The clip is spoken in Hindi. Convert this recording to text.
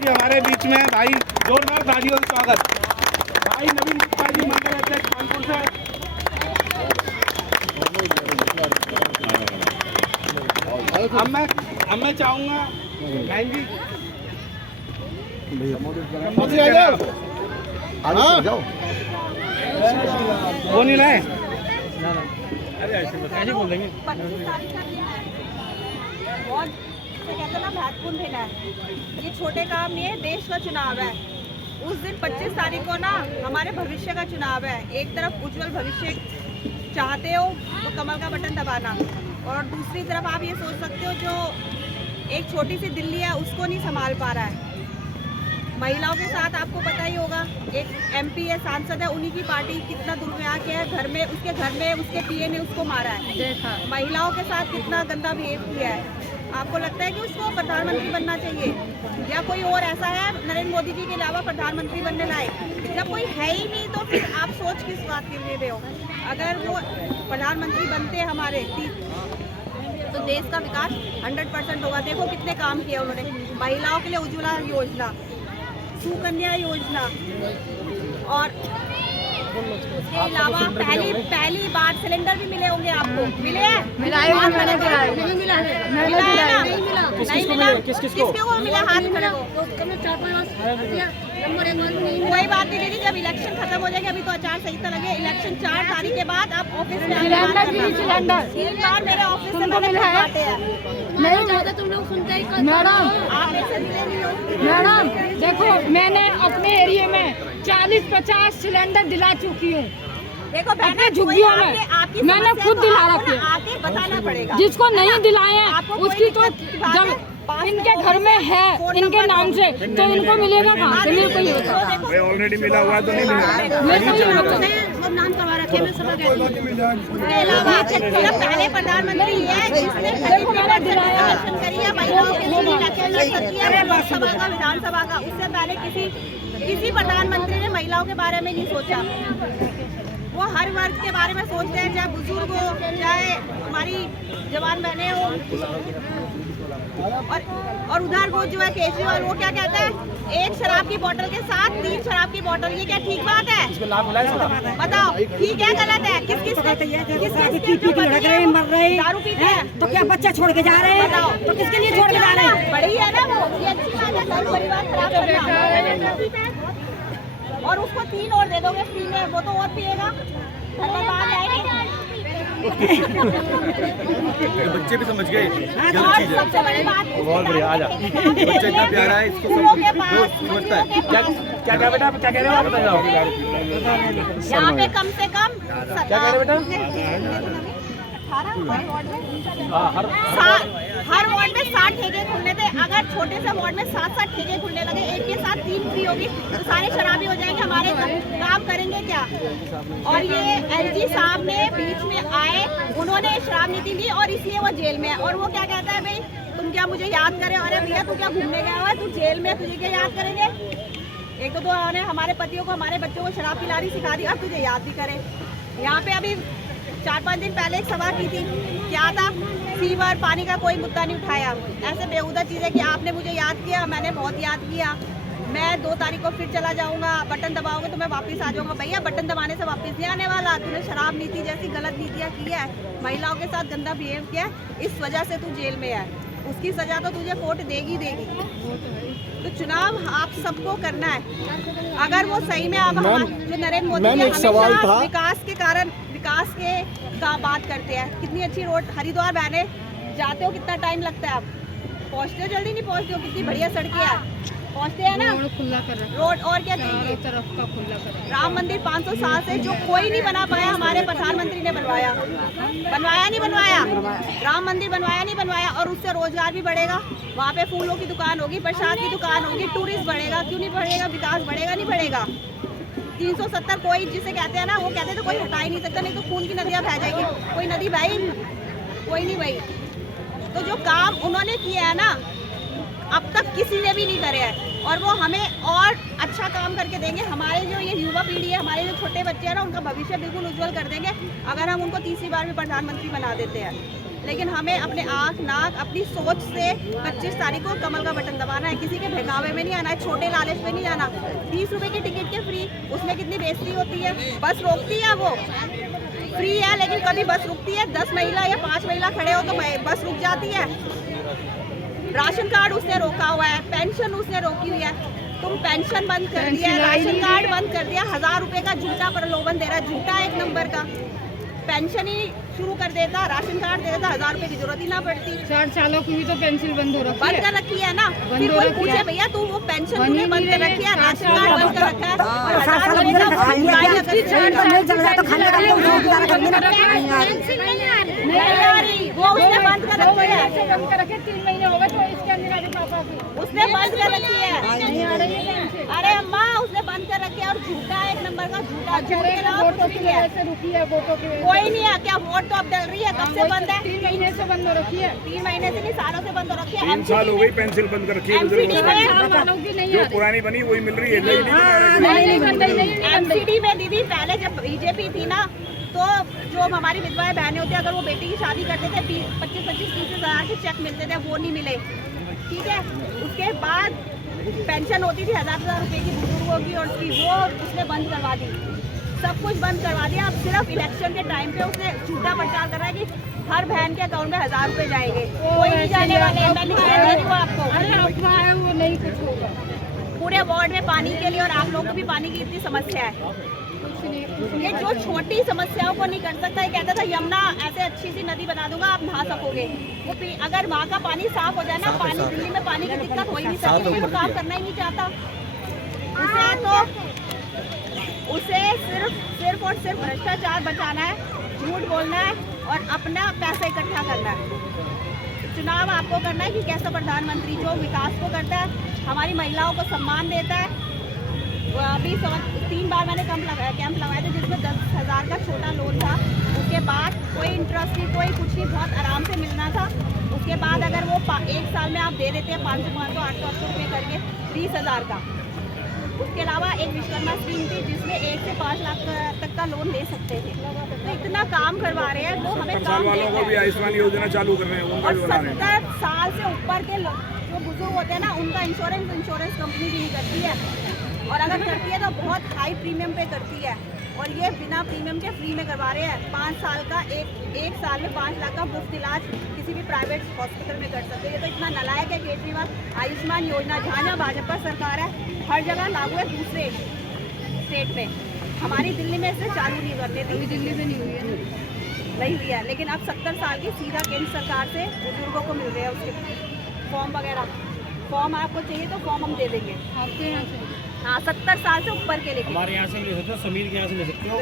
जी हमारे बीच में भाई, जोरदार तालियों से स्वागत। भाई नवीन गुप्ता जी, मंडल अध्यक्ष कानपुर से। अब मैं चाहूँगा बहन जी वो नहीं लाए, ऐसे बोल देंगे। बहुत कहते हैं ना महत्वपूर्ण दिन है, ये छोटे काम नहीं है, देश का चुनाव है। उस दिन 25 तारीख को ना हमारे भविष्य का चुनाव है। एक तरफ उज्जवल भविष्य चाहते हो तो कमल का बटन दबाना, और दूसरी तरफ आप ये सोच सकते हो जो एक छोटी सी दिल्ली है उसको नहीं संभाल पा रहा है। महिलाओं के साथ आपको पता ही होगा, एक MP है, सांसद है, उन्हीं की पार्टी कितना दुर्व्यवहार किया है, घर में उसके PA ने उसको मारा है। महिलाओं के साथ कितना गंदा बिहेव किया है। आपको लगता है कि उसको प्रधानमंत्री बनना चाहिए, या कोई और ऐसा है नरेंद्र मोदी जी के अलावा प्रधानमंत्री बनने लायक? जब कोई है ही नहीं तो फिर आप सोच किस बात के लिए रहे हो? अगर वो प्रधानमंत्री बनते हमारे तो देश का विकास 100% होगा। देखो कितने काम किए उन्होंने महिलाओं के लिए, उज्ज्वला योजना, सुकन्या योजना, और इसके अलावा पहली बार सिलेंडर भी मिले होंगे आपको। मिले हैं? नहीं मिला। किसको मिला? हाथ खड़े हो। कोई बात नहीं दीदी, जब इलेक्शन खत्म हो जाएगा, अभी तो आचार संहिता लगे, इलेक्शन 4 तारीख के बाद आप ऑफिस में सिलेंडर 3 बार मेरे ऑफिस से बातें हैं। नहीं ज्यादा तुम लोग सुनते ही मैडम देखो, मैंने अपने एरिया में 40-50 सिलेंडर दिला चुकी हूँ। देखो अपने झुग्गियों में मैंने खुद दिला रखे। आके बताना पड़ेगा। जिसको नहीं दिलाए हैं उसकी तो जब इनके घर में है इनके नाम से, तो इनको मिलेगा कहाँ से? मेरे को ये बताओ। ऑलरेडी मिला हुआ तो नहीं मिला। मेरे को ये बताओ। नाम करवा रखे मैं सब उसके अलावा सिर्फ पहले प्रधानमंत्री है जिसने दर्शन करी है महिलाओं के लिए इलेक्शन लड़ सकती है, लोकसभा का, विधानसभा का। उससे पहले किसी प्रधानमंत्री ने महिलाओं के बारे में नहीं सोचा। वो हर वर्ग के बारे में सोचते हैं, चाहे बुजुर्ग हो, चाहे हमारी जवान बहनें हो। और उधर वो जो है केजरीवाल, वो क्या कहता है, 1 शराब की बोतल के साथ 3 शराब की बोतल। ये क्या ठीक बात है? बताओ, ठीक है गलत है? किस दारू पीते हैं तो क्या बच्चा छोड़ के जा रहे हैं? बताओ, तो किसके लिए छोड़ के जा रहे हैं? बड़ी है ना वो, ये अच्छी बात है, घर परिवार खराब करना। और उसको 3 और दे दोगे फ्री में, वो तो और पिएगा, घर में बाहर जाएंगे। बच्चे भी समझ गए और सबसे बड़ी बात, बहुत बढ़िया, आजा। बच्चा इतना प्यारा है, इसको समझता है। क्या बेटा, क्या कह रहे हो आप? बताओ। यहाँ पे कम से कम क्या कह रहे हो बेटा? हर वार्ड में 60 ठेके खुलने थे। अगर छोटे से वार्ड में 7 ठेके खुलने लगे, एक के साथ 3 फ्री होगी, तो सारे शराबी हो जाएंगे। हमारे काम करेंगे क्या? और ये LG साहब ने बीच में आए, उन्होंने शराब नीति ली और इसलिए वो जेल में है। और वो क्या कहता है, भाई तुम क्या मुझे याद करे? अरे भैया तू क्या घूमने गया हुआ है, तू जेल में, तुझे क्या याद करेंगे? एक तो उन्होंने हमारे पतियों को, हमारे बच्चों को शराब पिलानी सिखा दी, अब तुझे याद भी करे। यहाँ पे अभी 4-5 दिन पहले एक सभा की थी, क्या था, सीवर पानी का कोई मुद्दा नहीं उठाया। ऐसे बेहुदा चीज़ें कि आपने मुझे याद किया, मैंने बहुत याद किया, मैं 2 तारीख को फिर चला जाऊंगा, बटन दबाओगे तो मैं वापस आ जाऊंगा। भैया बटन दबाने से वापस नहीं आने वाला। तूने शराब नीति जैसी गलत नीतियाँ की है, महिलाओं के साथ गंदा बिहेव किया है, इस वजह से तू जेल में है। उसकी सजा तो तुझे कोर्ट देगी। तो चुनाव आप सबको करना है। अगर वो सही में आप जो नरेंद्र मोदी हमेशा विकास के कारण, विकास के का बात करते हैं, कितनी अच्छी रोड, हरिद्वार बहने जाते हो कितना टाइम लगता है, आप पहुँचते हो जल्दी नहीं पहुँचते हो? कितनी बढ़िया सड़कें हैं, पहुँचते हैं ना, खुला कर रोड। और क्या चाहिए? तरफ का खुला कर। राम मंदिर 500 साल से जो कोई नहीं बना पाया, हमारे प्रधानमंत्री ने बनवाया। नहीं बनवाया? राम मंदिर बनवाया नहीं बनवाया? और उससे रोजगार भी बढ़ेगा, वहाँ पे फूलों की दुकान होगी, प्रसाद की दुकान होगी, टूरिस्ट बढ़ेगा। क्यों नहीं बढ़ेगा? विकास बढ़ेगा नहीं बढ़ेगा? 370 कोई जिसे कहते हैं ना, वो कहते हैं तो कोई हटा ही नहीं सकता, नहीं तो खून की नदियाँ बह जाएगी। कोई नदी बही? कोई नहीं बही। तो जो काम उन्होंने किया है ना, अब तक किसी ने भी नहीं करे हैं, और वो हमें और अच्छा काम करके देंगे। हमारे जो ये युवा पीढ़ी है, हमारे जो छोटे बच्चे हैं ना, उनका भविष्य बिल्कुल उज्जवल कर देंगे अगर हम उनको तीसरी बार भी प्रधानमंत्री बना देते हैं। लेकिन हमें अपने आँख नाक अपनी सोच से 25 तारीख को कमल का बटन दबाना है। किसी के बहकावे में नहीं आना है, छोटे लालच में नहीं जाना। 30 रुपए की टिकट के फ्री, उसमें कितनी बेइज्जती होती है। बस रोकती है वो, फ्री है लेकिन कभी बस रुकती है, 10 महिला या 5 महिला खड़े हो तो बस रुक जाती है। राशन कार्ड उसने रोका हुआ है, पेंशन उसने रोकी हुई है। तुम पेंशन बंद कर दिया, राशन कार्ड बंद कर दिया, 1000 रुपए का झूठा प्रलोभन दे रहा है, झूठा एक नंबर का। पेंशन ही शुरू कर देता, राशन कार्ड दे देता, 1000 रुपए की जरूरत ही ना पड़ती। 4 सालों की भी तो पेंशन बंद हो रखी है। बंद कर रखी है ना, फिर कोई पूछे भैया तू वो पेंशन तूने बंद कर रखी है, राशन कार्ड बंद कर रखा है, और 1000 रुपए का बुराई लगती नहीं आ रही, वो उसने बंद कर रखी है। 3 महीने हो गए तो इसके अंदर आगे पापा की उसने बंद कर रखी है। अरे अम्मा उसने बंद कर रखी है, और झूठा एक नंबर का झूठा। झूठ के अलावा कुछ नहीं है। रुकी है वोटों की कोई नहीं है, क्या वोट तो अब डल रही है, कब से बंद है? 3 महीने से बंद हो रखी है। 3 महीने से नहीं, सालों से बंद हो रखी है। 3 साल हो गई पेंसिल बंद कर रखी है। एमसीडी में वालों की नहीं जो है। पुरानी बनी वही मिल रही है, नई नहीं बंद नहीं एमसीडी में दीदी पहले जब बीजेपी थी ना, तो जो हमारी विधवाएं बहनें होती है, अगर वो बेटी की शादी करते थे 25-30 हज़ार के चेक मिलते थे, वो नहीं मिले। ठीक है, उसके बाद पेंशन होती थी 1000 रुपए की बुजुर्गों की, और उसकी वो उसने बंद करवा दी, सब कुछ बंद करवा दिया। अब सिर्फ इलेक्शन के टाइम पे उसने झूठा प्रचार कर रहा है कि हर बहन के अकाउंट में 1000 रुपए जाएंगे। कोई नहीं जाने वाले, मैं लिख के दे रही हूँ आपको। अरे अफवाह है, वो नहीं कुछ होगा। पूरे वार्ड में पानी के लिए, और आप लोगों को भी पानी की इतनी समस्या है। ये जो छोटी समस्याओं को नहीं कर सकता, ये कहता था यमुना ऐसे अच्छी सी नदी बना दूंगा, आप नहा सकोगे। वो अगर वहाँ का पानी साफ हो जाए ना, पानी दिल्ली में पानी की दिक्कत हो ही नहीं सकती, वो काम करना ही नहीं चाहता। उसे सिर्फ और सिर्फ भ्रष्टाचार बचाना है, झूठ बोलना है और अपना पैसा इकट्ठा करना है। चुनाव आपको करना है कि कैसा प्रधानमंत्री जो विकास को करता है, हमारी महिलाओं को सम्मान देता है। अभी 3 बार मैंने कैंप लगाए थे, जिसमें 10,000 का छोटा लोन था। उसके बाद कोई इंटरेस्ट नहीं, कोई कुछ नहीं, बहुत आराम से मिलना था। उसके बाद अगर वो 1 साल में आप दे देते हैं 500, 800 रुपये करके 20,000 का। उसके अलावा एक विश्वकर्मा स्कीम थी, जिसमें 1 से 5 लाख तक का लोन ले सकते थे। तो इतना काम करवा रहे हैं, वो हमें काम वालों को भी आयुष्मान योजना चालू कर रहे हैं, उनका भी बना रहे हैं। 70 साल से ऊपर के जो बुजुर्ग होते हैं ना, उनका इंश्योरेंस कंपनी भी नहीं करती है, और अगर करती है तो बहुत हाई प्रीमियम पे करती है। और ये बिना प्रीमियम के फ्री में करवा रहे हैं। 5 साल का एक साल में 5 लाख का मुफ्त इलाज किसी भी प्राइवेट हॉस्पिटल में कर सकते हैं। ये तो इतना नालायक है केजरीवाल। आयुष्मान योजना जहाँ जहाँ भाजपा सरकार है, हर जगह लागू है, दूसरे स्टेट में। हमारी दिल्ली में इसे चालू नहीं करते थे, दिल्ली में नहीं हुई है, नहीं हुई है। लेकिन अब 70 साल की सीधा केंद्र सरकार से बुजुर्गों को मिल रहे हैं उसके फॉर्म वगैरह। फॉर्म आपको चाहिए तो फॉर्म हम दे देंगे आपके यहाँ से। हाँ, 70 साल से ऊपर के लिए। हमारे यहाँ से ले सकते हो, समीर के यहाँ से ले सकते हो।